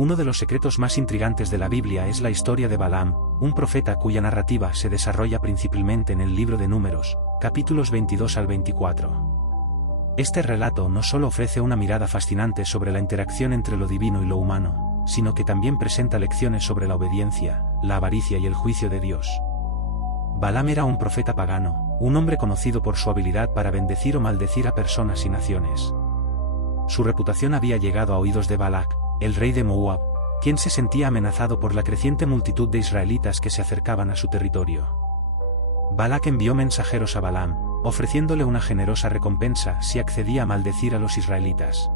Uno de los secretos más intrigantes de la Biblia es la historia de Balaam, un profeta cuya narrativa se desarrolla principalmente en el libro de Números, capítulos 22 al 24. Este relato no solo ofrece una mirada fascinante sobre la interacción entre lo divino y lo humano, sino que también presenta lecciones sobre la obediencia, la avaricia y el juicio de Dios. Balaam era un profeta pagano, un hombre conocido por su habilidad para bendecir o maldecir a personas y naciones. Su reputación había llegado a oídos de Balac, el rey de Moab, quien se sentía amenazado por la creciente multitud de israelitas que se acercaban a su territorio. Balac envió mensajeros a Balaam, ofreciéndole una generosa recompensa si accedía a maldecir a los israelitas.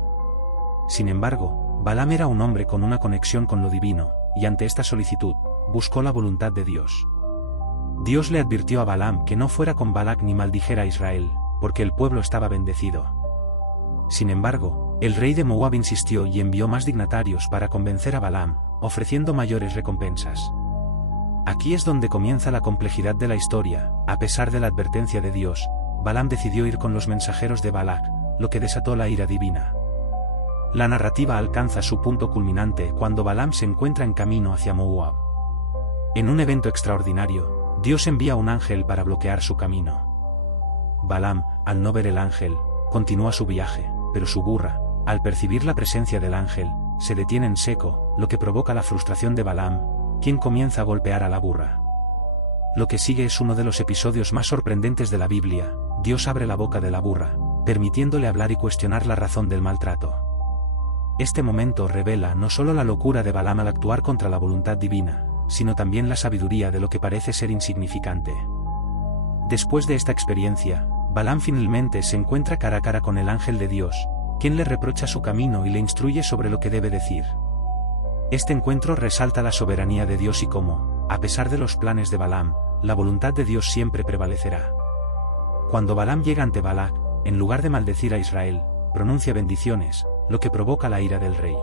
Sin embargo, Balaam era un hombre con una conexión con lo divino, y ante esta solicitud, buscó la voluntad de Dios. Dios le advirtió a Balaam que no fuera con Balac ni maldijera a Israel, porque el pueblo estaba bendecido. Sin embargo, el rey de Moab insistió y envió más dignatarios para convencer a Balaam, ofreciendo mayores recompensas. Aquí es donde comienza la complejidad de la historia. A pesar de la advertencia de Dios, Balaam decidió ir con los mensajeros de Balac, lo que desató la ira divina. La narrativa alcanza su punto culminante cuando Balaam se encuentra en camino hacia Moab. En un evento extraordinario, Dios envía un ángel para bloquear su camino. Balaam, al no ver el ángel, continúa su viaje, pero su burra, al percibir la presencia del ángel, se detiene en seco, lo que provoca la frustración de Balaam, quien comienza a golpear a la burra. Lo que sigue es uno de los episodios más sorprendentes de la Biblia. Dios abre la boca de la burra, permitiéndole hablar y cuestionar la razón del maltrato. Este momento revela no solo la locura de Balaam al actuar contra la voluntad divina, sino también la sabiduría de lo que parece ser insignificante. Después de esta experiencia, Balaam finalmente se encuentra cara a cara con el ángel de Dios, quien le reprocha su camino y le instruye sobre lo que debe decir. Este encuentro resalta la soberanía de Dios y cómo, a pesar de los planes de Balaam, la voluntad de Dios siempre prevalecerá. Cuando Balaam llega ante Balac, en lugar de maldecir a Israel, pronuncia bendiciones, lo que provoca la ira del rey.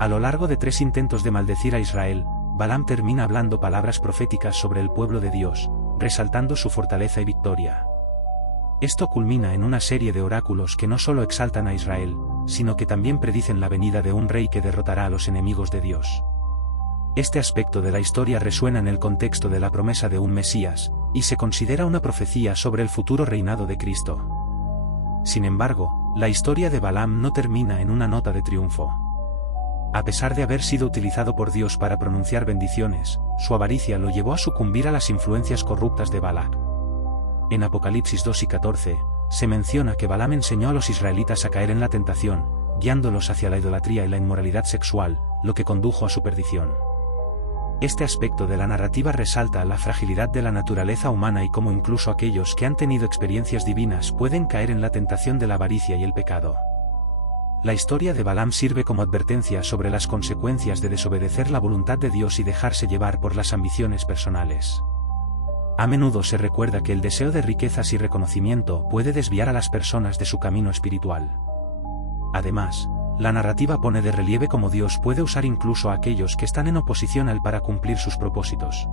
A lo largo de 3 intentos de maldecir a Israel, Balaam termina hablando palabras proféticas sobre el pueblo de Dios, resaltando su fortaleza y victoria. Esto culmina en una serie de oráculos que no solo exaltan a Israel, sino que también predicen la venida de un rey que derrotará a los enemigos de Dios. Este aspecto de la historia resuena en el contexto de la promesa de un Mesías, y se considera una profecía sobre el futuro reinado de Cristo. Sin embargo, la historia de Balaam no termina en una nota de triunfo. A pesar de haber sido utilizado por Dios para pronunciar bendiciones, su avaricia lo llevó a sucumbir a las influencias corruptas de Balac. En Apocalipsis 2 y 14, se menciona que Balaam enseñó a los israelitas a caer en la tentación, guiándolos hacia la idolatría y la inmoralidad sexual, lo que condujo a su perdición. Este aspecto de la narrativa resalta la fragilidad de la naturaleza humana y cómo incluso aquellos que han tenido experiencias divinas pueden caer en la tentación de la avaricia y el pecado. La historia de Balaam sirve como advertencia sobre las consecuencias de desobedecer la voluntad de Dios y dejarse llevar por las ambiciones personales. A menudo se recuerda que el deseo de riquezas y reconocimiento puede desviar a las personas de su camino espiritual. Además, la narrativa pone de relieve cómo Dios puede usar incluso a aquellos que están en oposición a él para cumplir sus propósitos.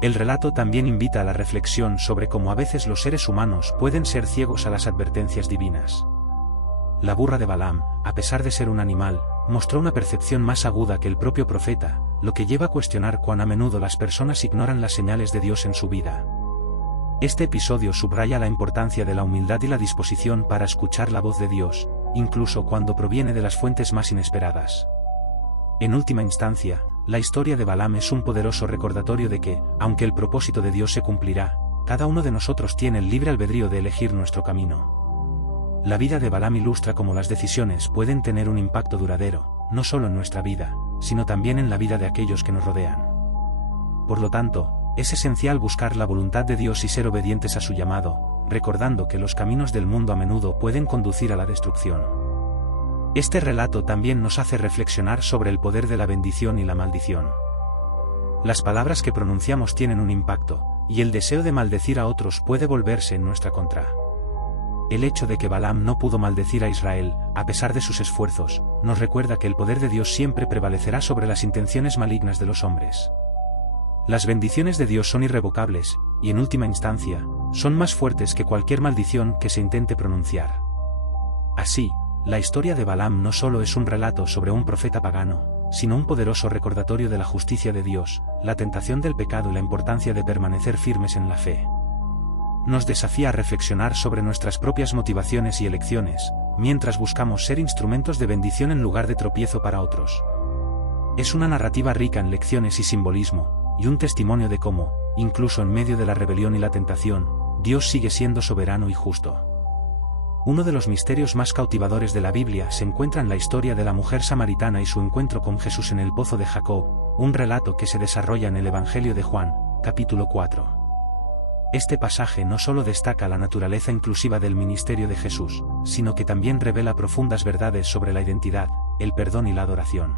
El relato también invita a la reflexión sobre cómo a veces los seres humanos pueden ser ciegos a las advertencias divinas. La burra de Balaam, a pesar de ser un animal, mostró una percepción más aguda que el propio profeta, lo que lleva a cuestionar cuán a menudo las personas ignoran las señales de Dios en su vida. Este episodio subraya la importancia de la humildad y la disposición para escuchar la voz de Dios, incluso cuando proviene de las fuentes más inesperadas. En última instancia, la historia de Balaam es un poderoso recordatorio de que, aunque el propósito de Dios se cumplirá, cada uno de nosotros tiene el libre albedrío de elegir nuestro camino. La vida de Balaam ilustra cómo las decisiones pueden tener un impacto duradero, no solo en nuestra vida, sino también en la vida de aquellos que nos rodean. Por lo tanto, es esencial buscar la voluntad de Dios y ser obedientes a su llamado, recordando que los caminos del mundo a menudo pueden conducir a la destrucción. Este relato también nos hace reflexionar sobre el poder de la bendición y la maldición. Las palabras que pronunciamos tienen un impacto, y el deseo de maldecir a otros puede volverse en nuestra contra. El hecho de que Balaam no pudo maldecir a Israel, a pesar de sus esfuerzos, nos recuerda que el poder de Dios siempre prevalecerá sobre las intenciones malignas de los hombres. Las bendiciones de Dios son irrevocables, y en última instancia, son más fuertes que cualquier maldición que se intente pronunciar. Así, La historia de Balaam no solo es un relato sobre un profeta pagano, sino un poderoso recordatorio de la justicia de Dios, la tentación del pecado y la importancia de permanecer firmes en la fe. Nos desafía a reflexionar sobre nuestras propias motivaciones y elecciones, mientras buscamos ser instrumentos de bendición en lugar de tropiezo para otros. Es una narrativa rica en lecciones y simbolismo, y un testimonio de cómo, incluso en medio de la rebelión y la tentación, Dios sigue siendo soberano y justo. Uno de los misterios más cautivadores de la Biblia se encuentra en la historia de la mujer samaritana y su encuentro con Jesús en el pozo de Jacob, un relato que se desarrolla en el Evangelio de Juan, capítulo 4. Este pasaje no solo destaca la naturaleza inclusiva del ministerio de Jesús, sino que también revela profundas verdades sobre la identidad, el perdón y la adoración.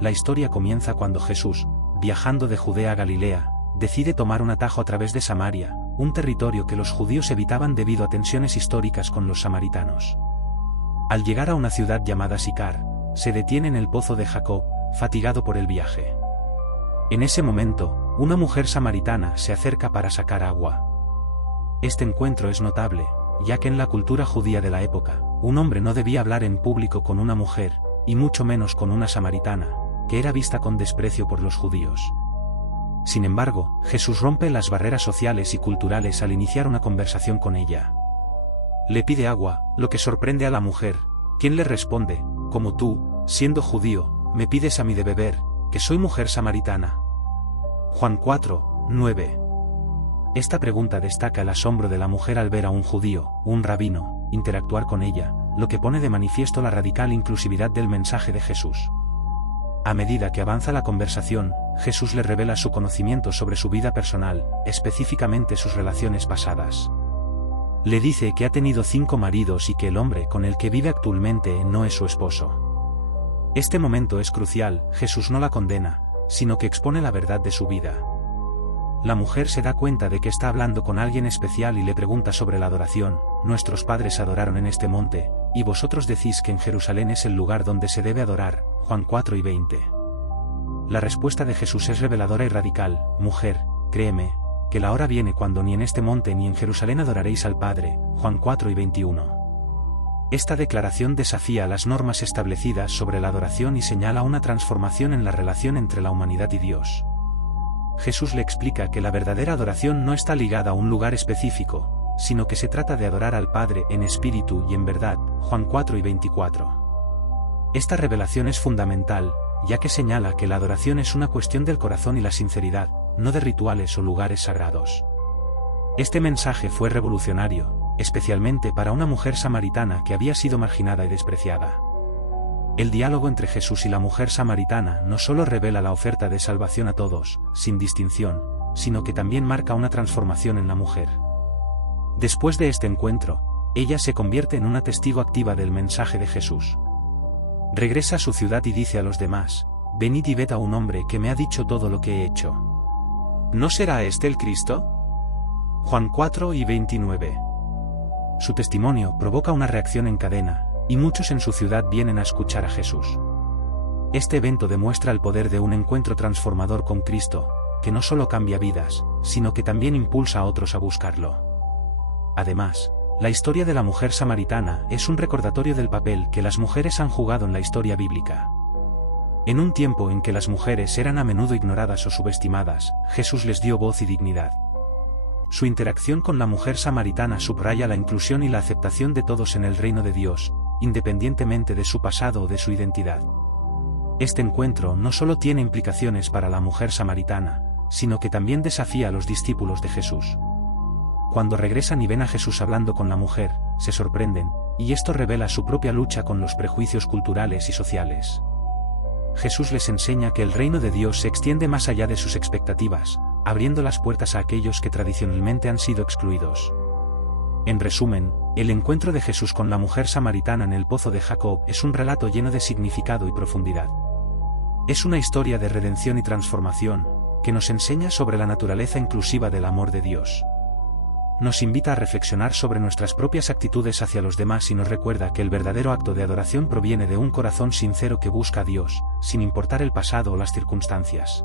La historia comienza cuando Jesús, viajando de Judea a Galilea, decide tomar un atajo a través de Samaria, un territorio que los judíos evitaban debido a tensiones históricas con los samaritanos. Al llegar a una ciudad llamada Sicar, se detiene en el pozo de Jacob, fatigado por el viaje. En ese momento, una mujer samaritana se acerca para sacar agua. Este encuentro es notable, ya que en la cultura judía de la época, un hombre no debía hablar en público con una mujer, y mucho menos con una samaritana, que era vista con desprecio por los judíos. Sin embargo, Jesús rompe las barreras sociales y culturales al iniciar una conversación con ella. Le pide agua, lo que sorprende a la mujer, quien le responde: «Como tú, siendo judío, me pides a mí de beber, que soy mujer samaritana». Juan 4, 9. Esta pregunta destaca el asombro de la mujer al ver a un judío, un rabino, interactuar con ella, lo que pone de manifiesto la radical inclusividad del mensaje de Jesús. A medida que avanza la conversación, Jesús le revela su conocimiento sobre su vida personal, específicamente sus relaciones pasadas. Le dice que ha tenido 5 maridos y que el hombre con el que vive actualmente no es su esposo. Este momento es crucial. Jesús no la condena, sino que expone la verdad de su vida. La mujer se da cuenta de que está hablando con alguien especial y le pregunta sobre la adoración: «Nuestros padres adoraron en este monte, y vosotros decís que en Jerusalén es el lugar donde se debe adorar». Juan 4 y 20. La respuesta de Jesús es reveladora y radical: «Mujer, créeme, que la hora viene cuando ni en este monte ni en Jerusalén adoraréis al Padre». Juan 4 y 21. Esta declaración desafía las normas establecidas sobre la adoración y señala una transformación en la relación entre la humanidad y Dios. Jesús le explica que la verdadera adoración no está ligada a un lugar específico, sino que se trata de adorar al Padre en espíritu y en verdad. Juan 4 y 24. Esta revelación es fundamental, ya que señala que la adoración es una cuestión del corazón y la sinceridad, no de rituales o lugares sagrados. Este mensaje fue revolucionario, especialmente para una mujer samaritana que había sido marginada y despreciada. El diálogo entre Jesús y la mujer samaritana no solo revela la oferta de salvación a todos, sin distinción, sino que también marca una transformación en la mujer. Después de este encuentro, ella se convierte en una testigo activa del mensaje de Jesús. Regresa a su ciudad y dice a los demás: «Venid y ved a un hombre que me ha dicho todo lo que he hecho. ¿No será este el Cristo?». Juan 4 y 29. Su testimonio provoca una reacción en cadena, y muchos en su ciudad vienen a escuchar a Jesús. Este evento demuestra el poder de un encuentro transformador con Cristo, que no solo cambia vidas, sino que también impulsa a otros a buscarlo. Además, la historia de la mujer samaritana es un recordatorio del papel que las mujeres han jugado en la historia bíblica. En un tiempo en que las mujeres eran a menudo ignoradas o subestimadas, Jesús les dio voz y dignidad. Su interacción con la mujer samaritana subraya la inclusión y la aceptación de todos en el reino de Dios, independientemente de su pasado o de su identidad. Este encuentro no solo tiene implicaciones para la mujer samaritana, sino que también desafía a los discípulos de Jesús. Cuando regresan y ven a Jesús hablando con la mujer, se sorprenden, y esto revela su propia lucha con los prejuicios culturales y sociales. Jesús les enseña que el reino de Dios se extiende más allá de sus expectativas, abriendo las puertas a aquellos que tradicionalmente han sido excluidos. En resumen, el encuentro de Jesús con la mujer samaritana en el pozo de Jacob es un relato lleno de significado y profundidad. Es una historia de redención y transformación, que nos enseña sobre la naturaleza inclusiva del amor de Dios. Nos invita a reflexionar sobre nuestras propias actitudes hacia los demás y nos recuerda que el verdadero acto de adoración proviene de un corazón sincero que busca a Dios, sin importar el pasado o las circunstancias.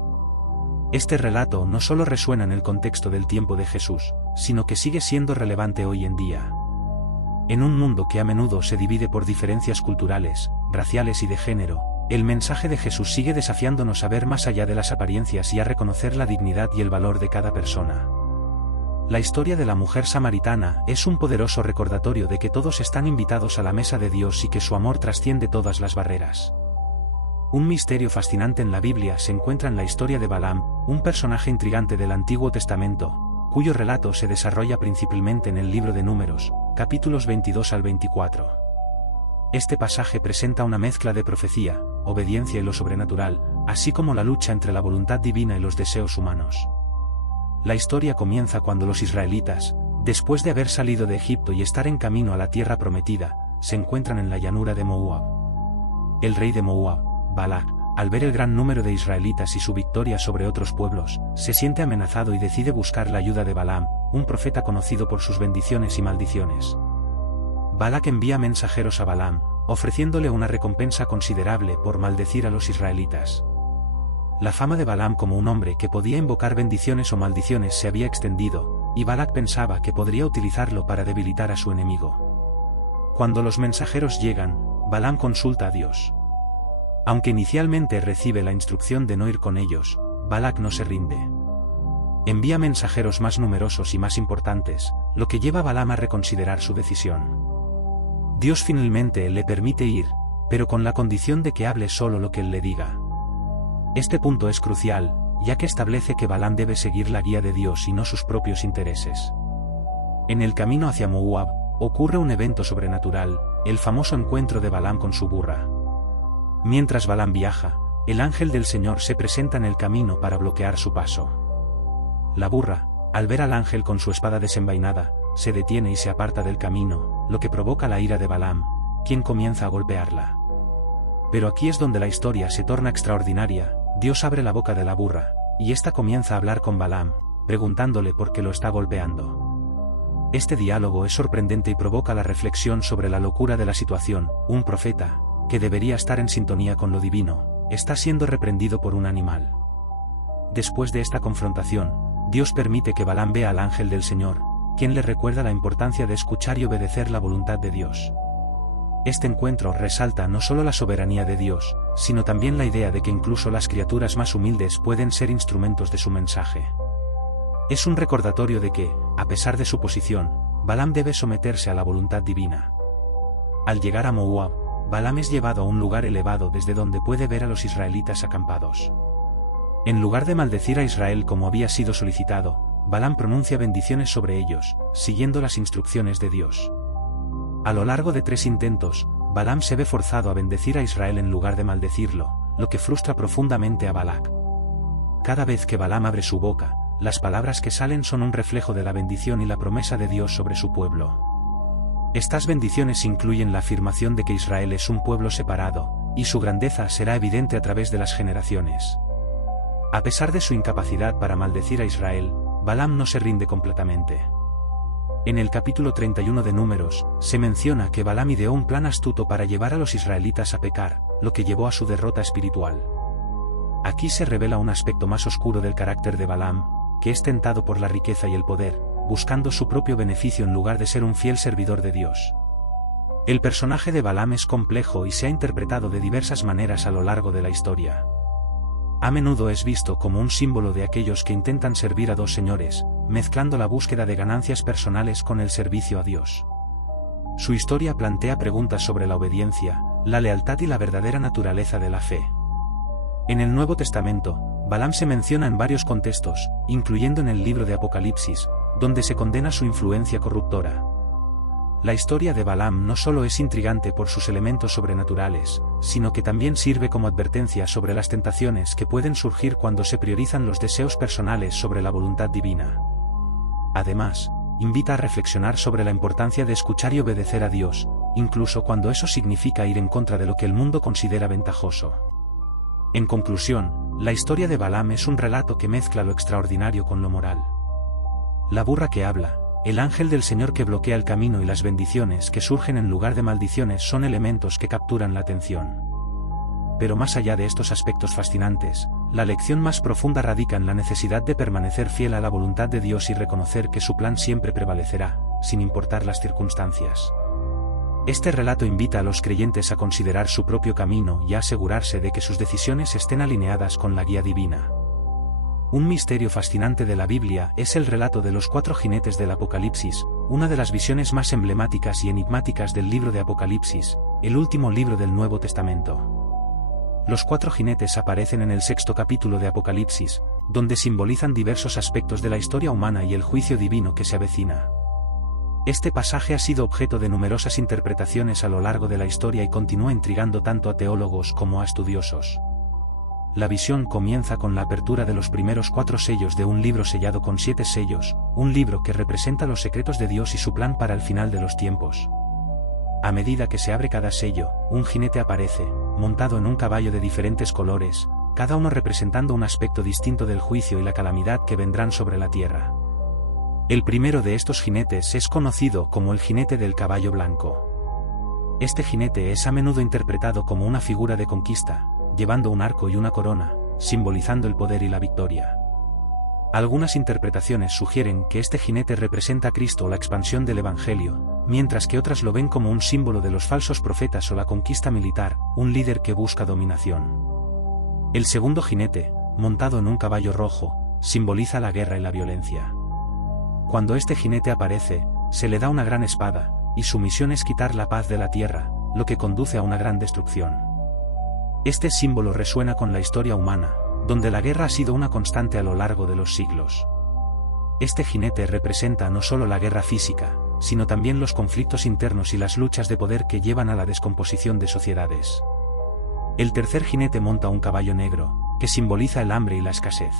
Este relato no solo resuena en el contexto del tiempo de Jesús, sino que sigue siendo relevante hoy en día. En un mundo que a menudo se divide por diferencias culturales, raciales y de género, el mensaje de Jesús sigue desafiándonos a ver más allá de las apariencias y a reconocer la dignidad y el valor de cada persona. La historia de la mujer samaritana es un poderoso recordatorio de que todos están invitados a la mesa de Dios y que su amor trasciende todas las barreras. Un misterio fascinante en la Biblia se encuentra en la historia de Balaam, un personaje intrigante del Antiguo Testamento, cuyo relato se desarrolla principalmente en el libro de Números, capítulos 22 al 24. Este pasaje presenta una mezcla de profecía, obediencia y lo sobrenatural, así como la lucha entre la voluntad divina y los deseos humanos. La historia comienza cuando los israelitas, después de haber salido de Egipto y estar en camino a la tierra prometida, se encuentran en la llanura de Moab. El rey de Moab, Balac, al ver el gran número de israelitas y su victoria sobre otros pueblos, se siente amenazado y decide buscar la ayuda de Balaam, un profeta conocido por sus bendiciones y maldiciones. Balac envía mensajeros a Balaam, ofreciéndole una recompensa considerable por maldecir a los israelitas. La fama de Balaam como un hombre que podía invocar bendiciones o maldiciones se había extendido, y Balac pensaba que podría utilizarlo para debilitar a su enemigo. Cuando los mensajeros llegan, Balaam consulta a Dios. Aunque inicialmente recibe la instrucción de no ir con ellos, Balac no se rinde. Envía mensajeros más numerosos y más importantes, lo que lleva a Balaam a reconsiderar su decisión. Dios finalmente le permite ir, pero con la condición de que hable solo lo que él le diga. Este punto es crucial, ya que establece que Balaam debe seguir la guía de Dios y no sus propios intereses. En el camino hacia Moab, ocurre un evento sobrenatural, el famoso encuentro de Balaam con su burra. Mientras Balaam viaja, el ángel del Señor se presenta en el camino para bloquear su paso. La burra, al ver al ángel con su espada desenvainada, se detiene y se aparta del camino, lo que provoca la ira de Balaam, quien comienza a golpearla. Pero aquí es donde la historia se torna extraordinaria. Dios abre la boca de la burra, y ésta comienza a hablar con Balaam, preguntándole por qué lo está golpeando. Este diálogo es sorprendente y provoca la reflexión sobre la locura de la situación. Un profeta, que debería estar en sintonía con lo divino, está siendo reprendido por un animal. Después de esta confrontación, Dios permite que Balaam vea al ángel del Señor, quien le recuerda la importancia de escuchar y obedecer la voluntad de Dios. Este encuentro resalta no solo la soberanía de Dios, sino también la idea de que incluso las criaturas más humildes pueden ser instrumentos de su mensaje. Es un recordatorio de que, a pesar de su posición, Balaam debe someterse a la voluntad divina. Al llegar a Moab, Balaam es llevado a un lugar elevado desde donde puede ver a los israelitas acampados. En lugar de maldecir a Israel como había sido solicitado, Balaam pronuncia bendiciones sobre ellos, siguiendo las instrucciones de Dios. A lo largo de 3 intentos, Balaam se ve forzado a bendecir a Israel en lugar de maldecirlo, lo que frustra profundamente a Balac. Cada vez que Balaam abre su boca, las palabras que salen son un reflejo de la bendición y la promesa de Dios sobre su pueblo. Estas bendiciones incluyen la afirmación de que Israel es un pueblo separado, y su grandeza será evidente a través de las generaciones. A pesar de su incapacidad para maldecir a Israel, Balaam no se rinde completamente. En el capítulo 31 de Números, se menciona que Balaam ideó un plan astuto para llevar a los israelitas a pecar, lo que llevó a su derrota espiritual. Aquí se revela un aspecto más oscuro del carácter de Balaam, que es tentado por la riqueza y el poder, buscando su propio beneficio en lugar de ser un fiel servidor de Dios. El personaje de Balaam es complejo y se ha interpretado de diversas maneras a lo largo de la historia. A menudo es visto como un símbolo de aquellos que intentan servir a dos señores, mezclando la búsqueda de ganancias personales con el servicio a Dios. Su historia plantea preguntas sobre la obediencia, la lealtad y la verdadera naturaleza de la fe. En el Nuevo Testamento, Balaam se menciona en varios contextos, incluyendo en el libro de Apocalipsis, donde se condena su influencia corruptora. La historia de Balaam no solo es intrigante por sus elementos sobrenaturales, sino que también sirve como advertencia sobre las tentaciones que pueden surgir cuando se priorizan los deseos personales sobre la voluntad divina. Además, invita a reflexionar sobre la importancia de escuchar y obedecer a Dios, incluso cuando eso significa ir en contra de lo que el mundo considera ventajoso. En conclusión, la historia de Balaam es un relato que mezcla lo extraordinario con lo moral. La burra que habla, el ángel del Señor que bloquea el camino y las bendiciones que surgen en lugar de maldiciones son elementos que capturan la atención. Pero más allá de estos aspectos fascinantes, la lección más profunda radica en la necesidad de permanecer fiel a la voluntad de Dios y reconocer que su plan siempre prevalecerá, sin importar las circunstancias. Este relato invita a los creyentes a considerar su propio camino y a asegurarse de que sus decisiones estén alineadas con la guía divina. Un misterio fascinante de la Biblia es el relato de los 4 jinetes del Apocalipsis, una de las visiones más emblemáticas y enigmáticas del libro de Apocalipsis, el último libro del Nuevo Testamento. Los 4 jinetes aparecen en el 6º capítulo de Apocalipsis, donde simbolizan diversos aspectos de la historia humana y el juicio divino que se avecina. Este pasaje ha sido objeto de numerosas interpretaciones a lo largo de la historia y continúa intrigando tanto a teólogos como a estudiosos. La visión comienza con la apertura de los primeros 4 sellos de un libro sellado con 7 sellos, un libro que representa los secretos de Dios y su plan para el final de los tiempos. A medida que se abre cada sello, un jinete aparece, montado en un caballo de diferentes colores, cada uno representando un aspecto distinto del juicio y la calamidad que vendrán sobre la tierra. El primero de estos jinetes es conocido como el jinete del caballo blanco. Este jinete es a menudo interpretado como una figura de conquista, llevando un arco y una corona, simbolizando el poder y la victoria. Algunas interpretaciones sugieren que este jinete representa a Cristo o la expansión del Evangelio, mientras que otras lo ven como un símbolo de los falsos profetas o la conquista militar, un líder que busca dominación. El segundo jinete, montado en un caballo rojo, simboliza la guerra y la violencia. Cuando este jinete aparece, se le da una gran espada, y su misión es quitar la paz de la tierra, lo que conduce a una gran destrucción. Este símbolo resuena con la historia humana, donde la guerra ha sido una constante a lo largo de los siglos. Este jinete representa no solo la guerra física, sino también los conflictos internos y las luchas de poder que llevan a la descomposición de sociedades. El tercer jinete monta un caballo negro, que simboliza el hambre y la escasez.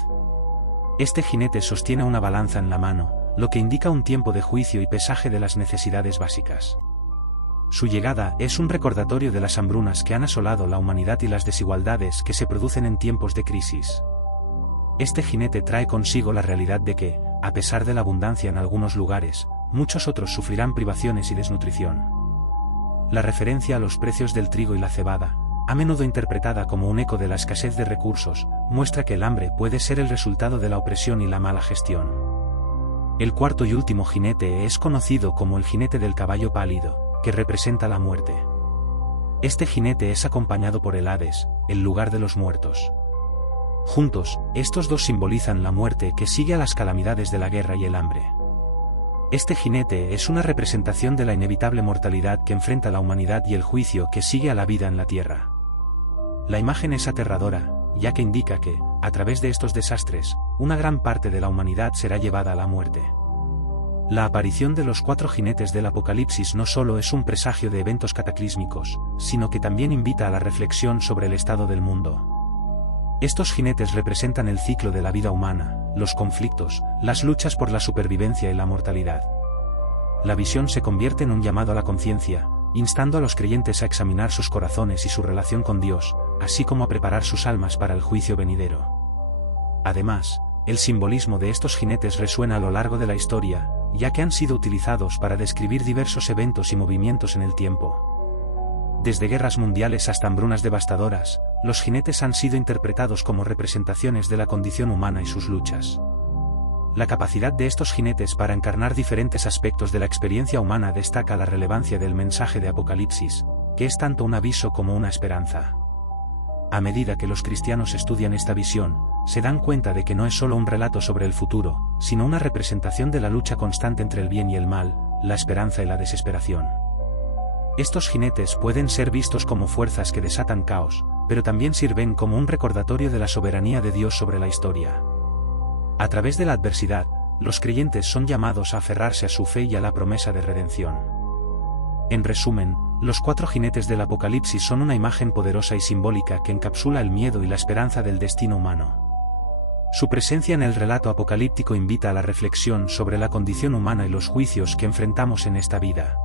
Este jinete sostiene una balanza en la mano, lo que indica un tiempo de juicio y pesaje de las necesidades básicas. Su llegada es un recordatorio de las hambrunas que han asolado la humanidad y las desigualdades que se producen en tiempos de crisis. Este jinete trae consigo la realidad de que, a pesar de la abundancia en algunos lugares, muchos otros sufrirán privaciones y desnutrición. La referencia a los precios del trigo y la cebada, a menudo interpretada como un eco de la escasez de recursos, muestra que el hambre puede ser el resultado de la opresión y la mala gestión. El cuarto y último jinete es conocido como el jinete del caballo pálido, que representa la muerte. Este jinete es acompañado por el Hades, el lugar de los muertos. Juntos, estos dos simbolizan la muerte que sigue a las calamidades de la guerra y el hambre. Este jinete es una representación de la inevitable mortalidad que enfrenta la humanidad y el juicio que sigue a la vida en la tierra. La imagen es aterradora, ya que indica que, a través de estos desastres, una gran parte de la humanidad será llevada a la muerte. La aparición de los 4 jinetes del Apocalipsis no solo es un presagio de eventos cataclísmicos, sino que también invita a la reflexión sobre el estado del mundo. Estos jinetes representan el ciclo de la vida humana, los conflictos, las luchas por la supervivencia y la mortalidad. La visión se convierte en un llamado a la conciencia, instando a los creyentes a examinar sus corazones y su relación con Dios, así como a preparar sus almas para el juicio venidero. Además, el simbolismo de estos jinetes resuena a lo largo de la historia, ya que han sido utilizados para describir diversos eventos y movimientos en el tiempo. Desde guerras mundiales hasta hambrunas devastadoras, los jinetes han sido interpretados como representaciones de la condición humana y sus luchas. La capacidad de estos jinetes para encarnar diferentes aspectos de la experiencia humana destaca la relevancia del mensaje de Apocalipsis, que es tanto un aviso como una esperanza. A medida que los cristianos estudian esta visión, se dan cuenta de que no es solo un relato sobre el futuro, sino una representación de la lucha constante entre el bien y el mal, la esperanza y la desesperación. Estos jinetes pueden ser vistos como fuerzas que desatan caos, pero también sirven como un recordatorio de la soberanía de Dios sobre la historia. A través de la adversidad, los creyentes son llamados a aferrarse a su fe y a la promesa de redención. En resumen, los 4 jinetes del Apocalipsis son una imagen poderosa y simbólica que encapsula el miedo y la esperanza del destino humano. Su presencia en el relato apocalíptico invita a la reflexión sobre la condición humana y los juicios que enfrentamos en esta vida.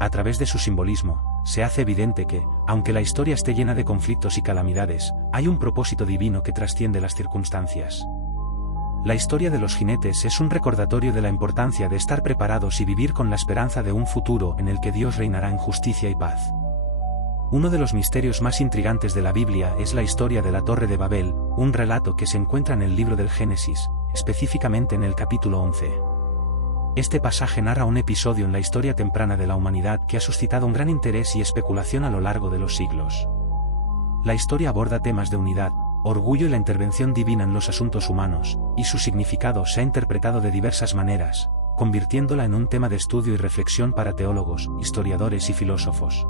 A través de su simbolismo, se hace evidente que, aunque la historia esté llena de conflictos y calamidades, hay un propósito divino que trasciende las circunstancias. La historia de los jinetes es un recordatorio de la importancia de estar preparados y vivir con la esperanza de un futuro en el que Dios reinará en justicia y paz. Uno de los misterios más intrigantes de la Biblia es la historia de la Torre de Babel, un relato que se encuentra en el libro del Génesis, específicamente en el capítulo 11. Este pasaje narra un episodio en la historia temprana de la humanidad que ha suscitado un gran interés y especulación a lo largo de los siglos. La historia aborda temas de unidad, orgullo y la intervención divina en los asuntos humanos, y su significado se ha interpretado de diversas maneras, convirtiéndola en un tema de estudio y reflexión para teólogos, historiadores y filósofos.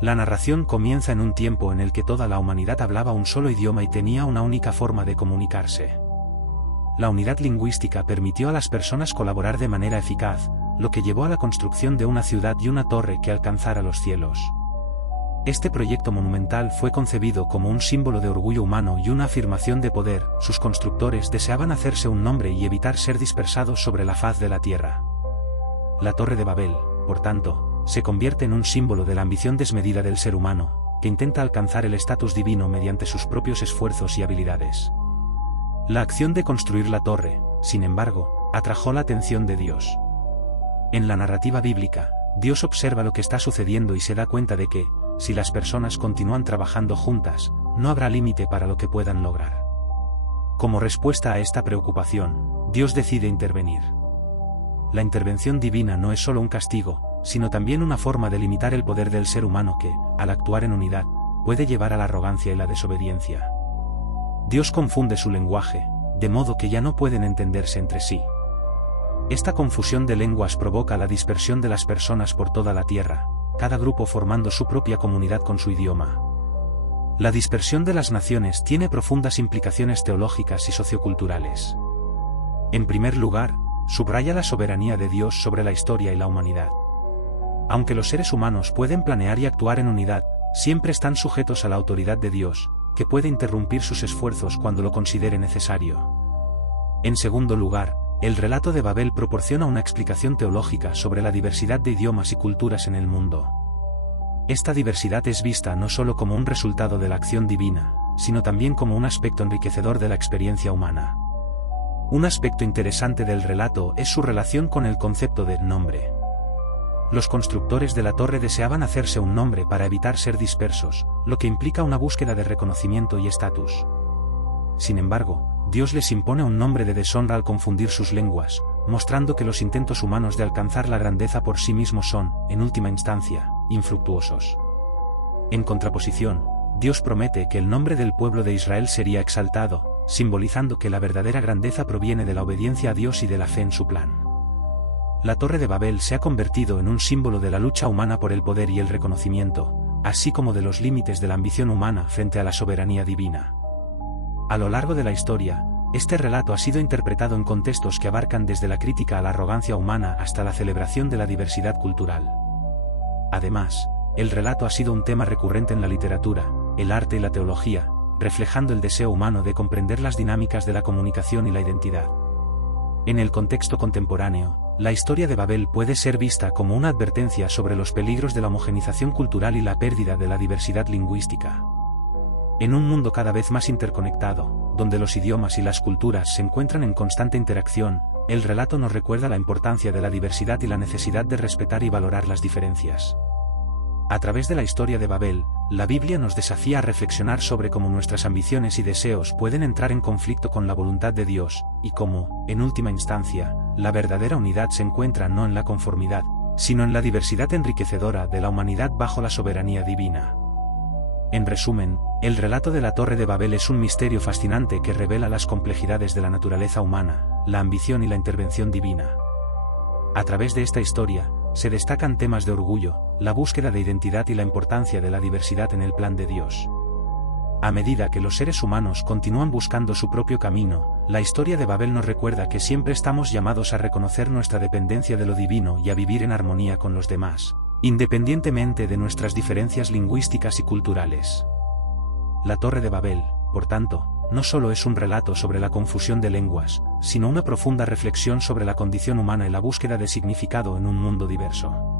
La narración comienza en un tiempo en el que toda la humanidad hablaba un solo idioma y tenía una única forma de comunicarse. La unidad lingüística permitió a las personas colaborar de manera eficaz, lo que llevó a la construcción de una ciudad y una torre que alcanzara los cielos. Este proyecto monumental fue concebido como un símbolo de orgullo humano y una afirmación de poder. Sus constructores deseaban hacerse un nombre y evitar ser dispersados sobre la faz de la tierra. La Torre de Babel, por tanto, se convierte en un símbolo de la ambición desmedida del ser humano, que intenta alcanzar el estatus divino mediante sus propios esfuerzos y habilidades. La acción de construir la torre, sin embargo, atrajo la atención de Dios. En la narrativa bíblica, Dios observa lo que está sucediendo y se da cuenta de que, si las personas continúan trabajando juntas, no habrá límite para lo que puedan lograr. Como respuesta a esta preocupación, Dios decide intervenir. La intervención divina no es solo un castigo, sino también una forma de limitar el poder del ser humano que, al actuar en unidad, puede llevar a la arrogancia y la desobediencia. Dios confunde su lenguaje, de modo que ya no pueden entenderse entre sí. Esta confusión de lenguas provoca la dispersión de las personas por toda la tierra, cada grupo formando su propia comunidad con su idioma. La dispersión de las naciones tiene profundas implicaciones teológicas y socioculturales. En primer lugar, subraya la soberanía de Dios sobre la historia y la humanidad. Aunque los seres humanos pueden planear y actuar en unidad, siempre están sujetos a la autoridad de Dios, que puede interrumpir sus esfuerzos cuando lo considere necesario. En segundo lugar, el relato de Babel proporciona una explicación teológica sobre la diversidad de idiomas y culturas en el mundo. Esta diversidad es vista no solo como un resultado de la acción divina, sino también como un aspecto enriquecedor de la experiencia humana. Un aspecto interesante del relato es su relación con el concepto de nombre. Los constructores de la torre deseaban hacerse un nombre para evitar ser dispersos, lo que implica una búsqueda de reconocimiento y estatus. Sin embargo, Dios les impone un nombre de deshonra al confundir sus lenguas, mostrando que los intentos humanos de alcanzar la grandeza por sí mismos son, en última instancia, infructuosos. En contraposición, Dios promete que el nombre del pueblo de Israel sería exaltado, simbolizando que la verdadera grandeza proviene de la obediencia a Dios y de la fe en su plan. La Torre de Babel se ha convertido en un símbolo de la lucha humana por el poder y el reconocimiento, así como de los límites de la ambición humana frente a la soberanía divina. A lo largo de la historia, este relato ha sido interpretado en contextos que abarcan desde la crítica a la arrogancia humana hasta la celebración de la diversidad cultural. Además, el relato ha sido un tema recurrente en la literatura, el arte y la teología, reflejando el deseo humano de comprender las dinámicas de la comunicación y la identidad. En el contexto contemporáneo, la historia de Babel puede ser vista como una advertencia sobre los peligros de la homogenización cultural y la pérdida de la diversidad lingüística. En un mundo cada vez más interconectado, donde los idiomas y las culturas se encuentran en constante interacción, el relato nos recuerda la importancia de la diversidad y la necesidad de respetar y valorar las diferencias. A través de la historia de Babel, la Biblia nos desafía a reflexionar sobre cómo nuestras ambiciones y deseos pueden entrar en conflicto con la voluntad de Dios, y cómo, en última instancia, la verdadera unidad se encuentra no en la conformidad, sino en la diversidad enriquecedora de la humanidad bajo la soberanía divina. En resumen, el relato de la Torre de Babel es un misterio fascinante que revela las complejidades de la naturaleza humana, la ambición y la intervención divina. A través de esta historia, se destacan temas de orgullo, la búsqueda de identidad y la importancia de la diversidad en el plan de Dios. A medida que los seres humanos continúan buscando su propio camino, la historia de Babel nos recuerda que siempre estamos llamados a reconocer nuestra dependencia de lo divino y a vivir en armonía con los demás, independientemente de nuestras diferencias lingüísticas y culturales. La Torre de Babel, por tanto, no solo es un relato sobre la confusión de lenguas, sino una profunda reflexión sobre la condición humana y la búsqueda de significado en un mundo diverso.